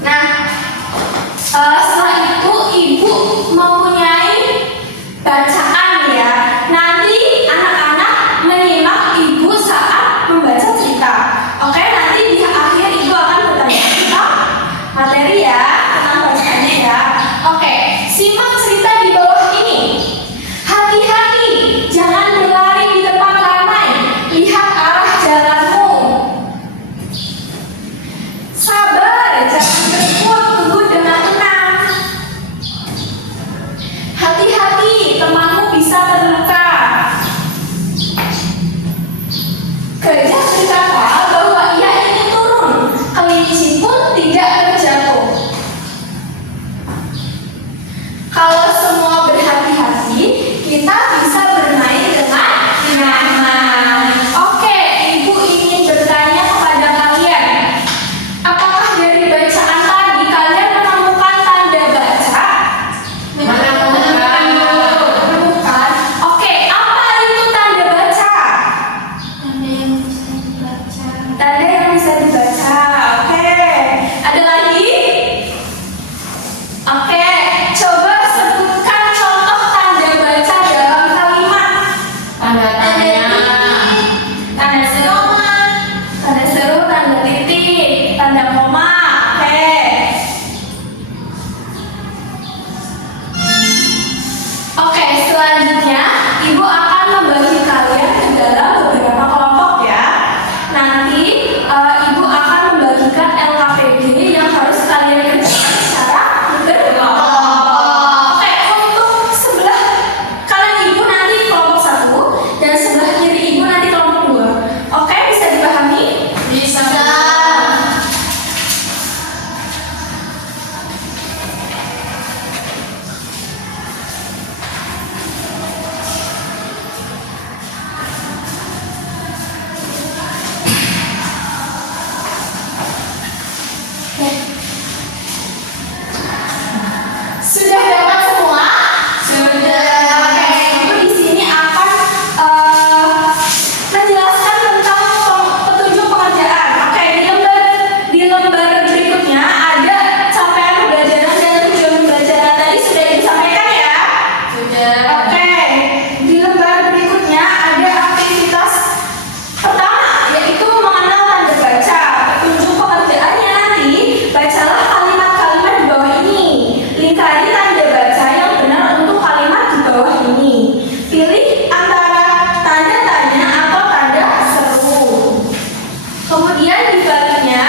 Nah, setelah itu ibu mempunyai bacaan ya. Nanti anak-anak menyimak ibu saat membaca cerita. Oke, nanti di akhir ibu akan bertanya tentang materi ya, tentang bacaannya ya. Oke, simak cerita di bawah ini. Hati-hati, jangan berlari di depan ramai. Lihat arah jalanmu. Sabar, jangan berkuat, tunggu dengan tenang. Hati-hati, temanmu bisa terluka. Gajah berkata bahwa ia ingin turun. Kelinci pun tidak terjatuh. Kalau semua berhati-hati, kita bisa bermain dengan nyaman. Oke, ibu ingin bertanya kepada kalian. Apakah dari bacaan tadi kalian menemukan tanda baca? Menemukan. Oke, apa itu tanda baca? Tanda yang bisa dibaca. Oke, ada lagi? Oke, coba sebutkan contoh tanda baca dalam kalimat. Tanda seru, tanda titik, tanda koma. Oke, selanjutnya ibu akan membagi kalian ke dalam beberapa kelompok ya. Nanti ibu akan membagikan LKPD yang harus kalian kerjakan secara berkelompok. Oke, untuk sebelah kanan ibu nanti kelompok 1 dan sebelah kiri ibu nanti kelompok 2. Oke, bisa dipahami? Bisa. Sudah dapat semua? Sudah. Oke, ibu di sini akan menjelaskan tentang petunjuk pengerjaan. Oke, di lembar berikutnya ada capaian pembelajaran dan tujuan pembelajaran tadi sudah disampaikan ya? Sudah. Oke, di lembar berikutnya ada aktivitas pertama yaitu mengenal tanda baca. Petunjuk pengerjaannya nanti bacalah kalimat-kalimat di bawah ini. Lingkari tanda baca yang benar untuk kalimat di bawah ini. Pilih antara tanda tanya atau tanda seru. Kemudian di baliknya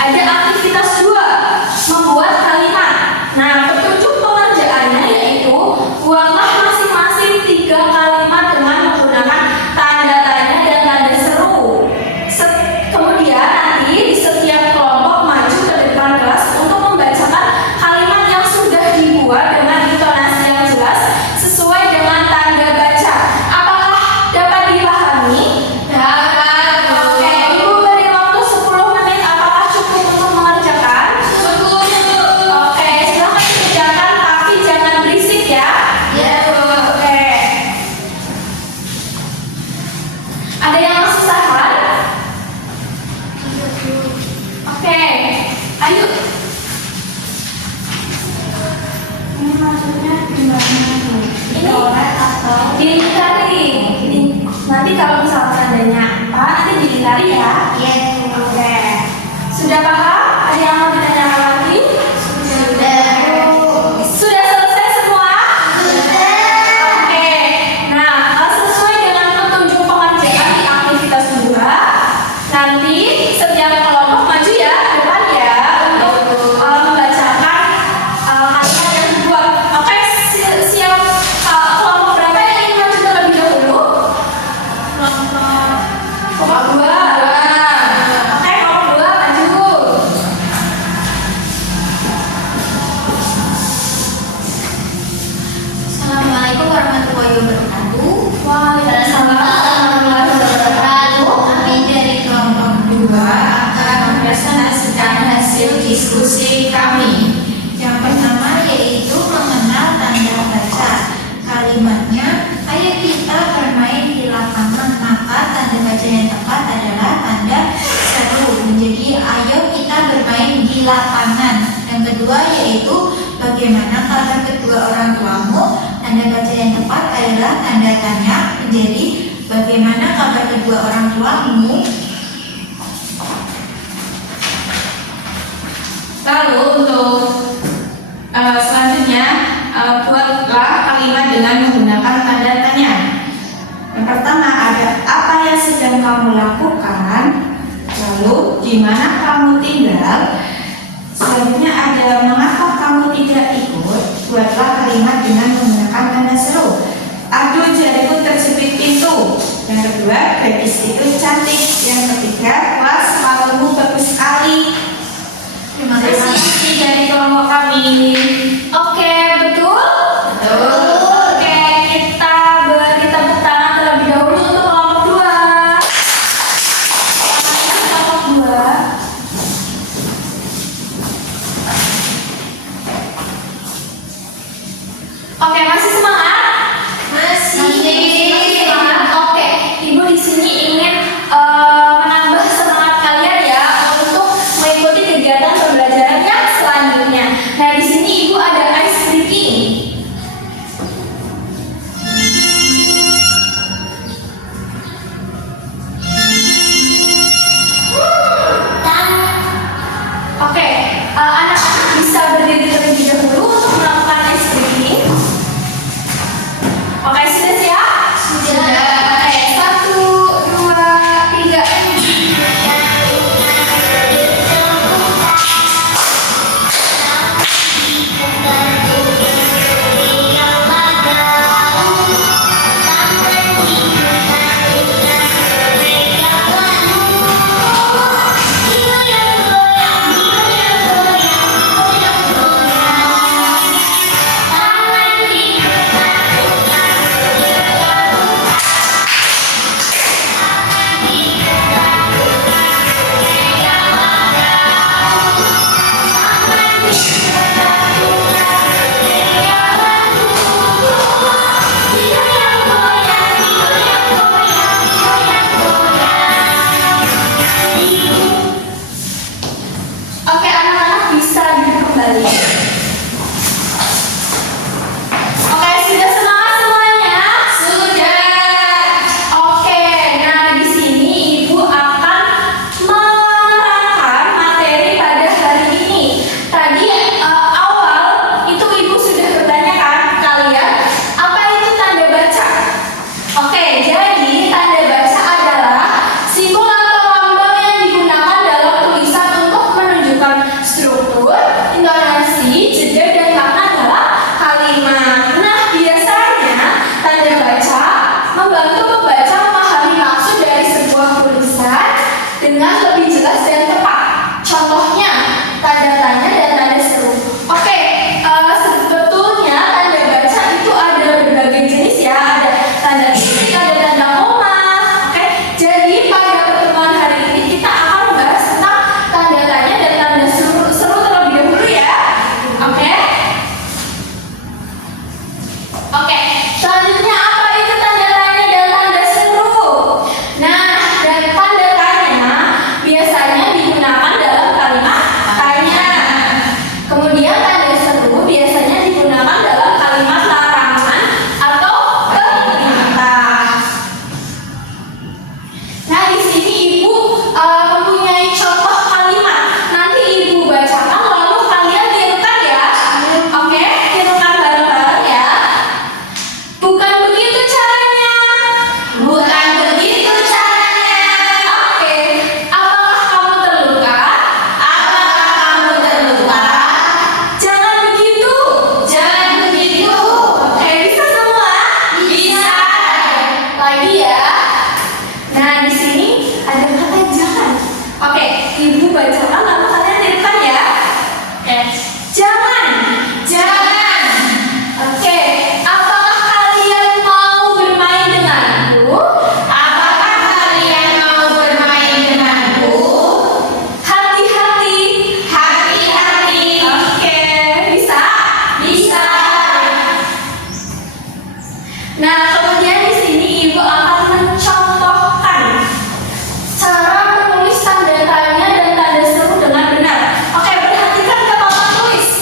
ada aktivitas 2, membuat kalimat. Nah, petunjuk pengerjaannya yaitu buatlah masing-masing 3 kalimat dengan menggunakan tanda tanya dan tanda seru. Kemudian nanti di setiap kelompok maju ke depan kelas untuk membacakan kalimat yang sudah dibuat dengan intonasi yang jelas sesuai dengan tanda baca. Apakah dapat dipahami? Dapat. Oke, ibu beri waktu 10 menit. Apakah cukup untuk mengerjakan? Cukup. Oke, silahkan dikerjakan tapi jangan berisik ya. Iya, Bu. Oke. Ada yang kesusahan? Oke, ayo. Ini maksudnya gimana? Ini atau dilingkari. Nanti kalau misalkan tandanya apa, nanti dilingkari ya. Iya. Oke. Sudah paham? Ada yang mau ditanyakan lagi? Sudah. Sudah selesai semua? Sudah. Oke. Nah, sesuai dengan petunjuk pengerjaan di aktivitas 2, nanti setiap kelompok maju ya ke depan ya untuk membacakan kalimat yang dibuat. Oke, siap. Kelompok berapa yang ingin maju terlebih dahulu? Kelompok 2. Oke, kelompok 2 maju. Assalamualaikum warahmatullahi wabarakatuh. Waalaikumsalam warahmatullahi wabarakatuh. Kami dari kelompok 2 akan mempresentasikan hasil diskusi kami. Yang pertama yaitu mengenal tanda baca. Kalimatnya, ayo kita bermain di lapangan. Maka tanda baca yang tepat adalah tanda seru. Jadi ayo kita bermain di lapangan. kedua yaitu bagaimana kabar kedua orang tuamu. Tanda baca yang tepat adalah tanda tanya menjadi bagaimana kabar kedua orang tuamu. Lalu untuk selanjutnya buatlah kalimat dengan menggunakan tanda tanya. Yang pertama ada apa yang sedang kamu lakukan, lalu di mana kamu tinggal. Selanjutnya ada mengapa kamu tidak ikut. Buatlah kalimat dengan menggunakan tanda seru. Aduh, jariku terjepit pintu. Yang kedua, gadis itu cantik. Yang ketiga, kelas lalumu bagus sekali. Terima kasih dari kelompok kami. Oke, betul? Betul. Oke, kita beri tepuk tangan terlebih dahulu untuk kelompok 2. Kelompok 2. Oke, masih semangat? Masih semangat. Oke, Ibu di sini ingin menambah semangat kalian ya untuk mengikuti kegiatan pembelajaran yang selanjutnya. Nah, di sini Ibu ada ice breaking. Oke, anak-anak bisa berdiri terlebih dahulu untuk melakukan ice breaking. Oke, sudah siap? Sudah. Oke, 1, 2, 3. Oke, anak-anak bisa duduk kembali. Oke, sudah semangat semuanya? Sudah. Oke, nah di sini Ibu akan menerangkan materi pada hari ini. Tadi awal itu Ibu sudah bertanya kan ke kalian, apa itu tanda baca? Oke, jadi tanda baca adalah simbol atau lambang yang digunakan dalam tulisan untuk menunjukkan struktur, intonasi, jeda, dan makna dalam kalimat. Nah, biasanya tanda baca membantu pembaca memahami maksud dari sebuah tulisan dengan lebih jelas dan tepat. Contohnya, tanda tanya dan tanda seru. Oke, sebetulnya tanda baca itu ada berbagai jenis ya. Ada tanda titik, ada tanda koma. Oke, jadi pada pertemuan hari ini kita akan membahas tentang tanda tanya dan tanda seru terlebih dahulu ya. Oke. Oke, selanjutnya apa itu tanda tanya dan tanda seru? Nah, dan tanda tanya biasanya digunakan dalam kalimat tanya. Kemudian tanda seru biasanya digunakan dalam kalimat larangan atau perintah. Nah, di sini Ibu mempunyai contoh kalimat. Nanti Ibu bacakan lalu kalian tirukan ya. Oke, tirukan bareng-bareng ya. Bukan begitu caranya. Bukan begitu caranya. Oke, apakah kamu terluka? Apakah kamu terluka? Jangan begitu. Jangan begitu. Oke, bisa semua? Bisa. Lagi ya. Nah, di sini ada kata jangan. Oke, Ibu bacakan lalu kalian tirukan ya. Oke. Jangan. Jangan. Oke, apakah kalian mau bermain denganku? Apakah kalian mau bermain denganku? Hati-hati. Hati-hati. Oke, bisa? Bisa. Nah, kemudian di sini Ibu akan mencontohkan cara menulis tanda tanya dan tanda seru dengan benar. Oke, perhatikan ke papan tulis.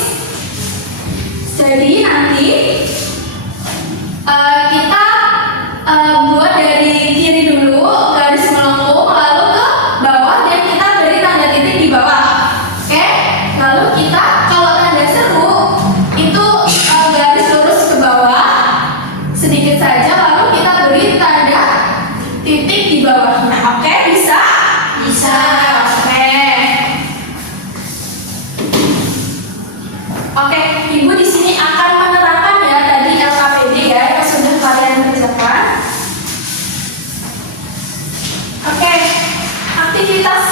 Oke, Ibu di sini akan menerangkan ya tadi LKPD ya yang sudah kalian kerjakan. Oke, aktivitas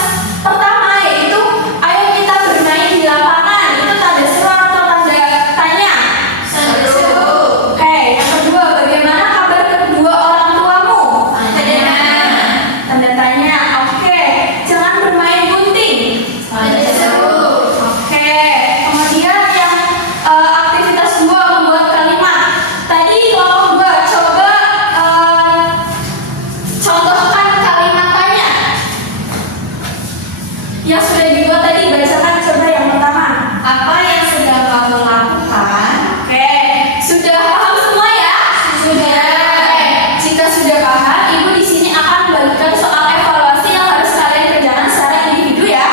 pertama yaitu ayo kita bermain di lapangan. Itu tanda seru atau tanda tanya? Seru. Oke, yang kedua, bagaimana kabar kedua orang tuamu? Tanya. Tanda tanya. Oke, jangan bermain gunting. Tanda seru. Oke, kemudian yang aktivitas dua membuat kalimat. Tadi kelompok dua coba contohkan kalimat tanya yang sudah dibuat tadi. Bacakan coba yang pertama. Apa yang sedang kamu lakukan? Oke, sudah paham semua ya? Sudah. Oke, jika sudah paham, Ibu di sini akan membagikan soal evaluasi yang harus kalian kerjakan secara individu ya.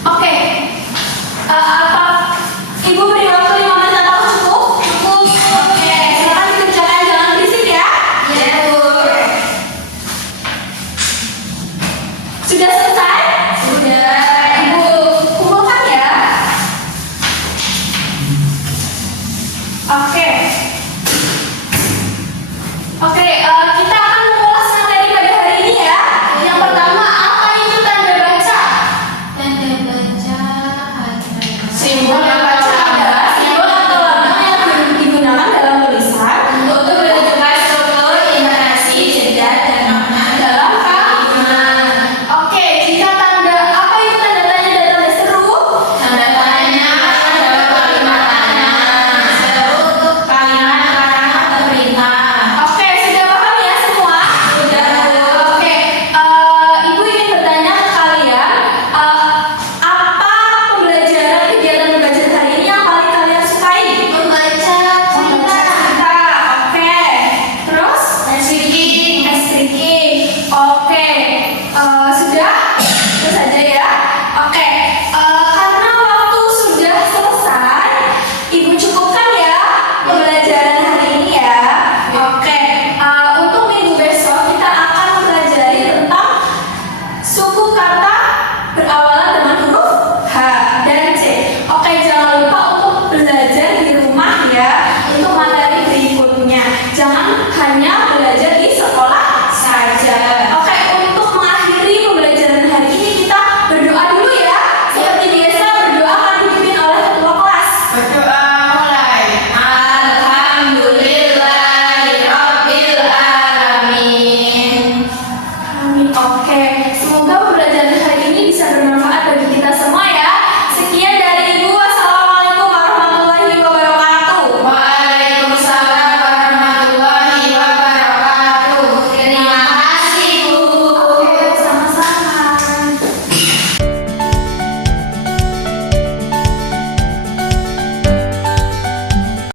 Oke, apa Ibu beri waktu 5 menit atau cukup? Cukup. Oke, silakan dikerjakan, jangan berisik ya. Ya, Bu. Sudah selesai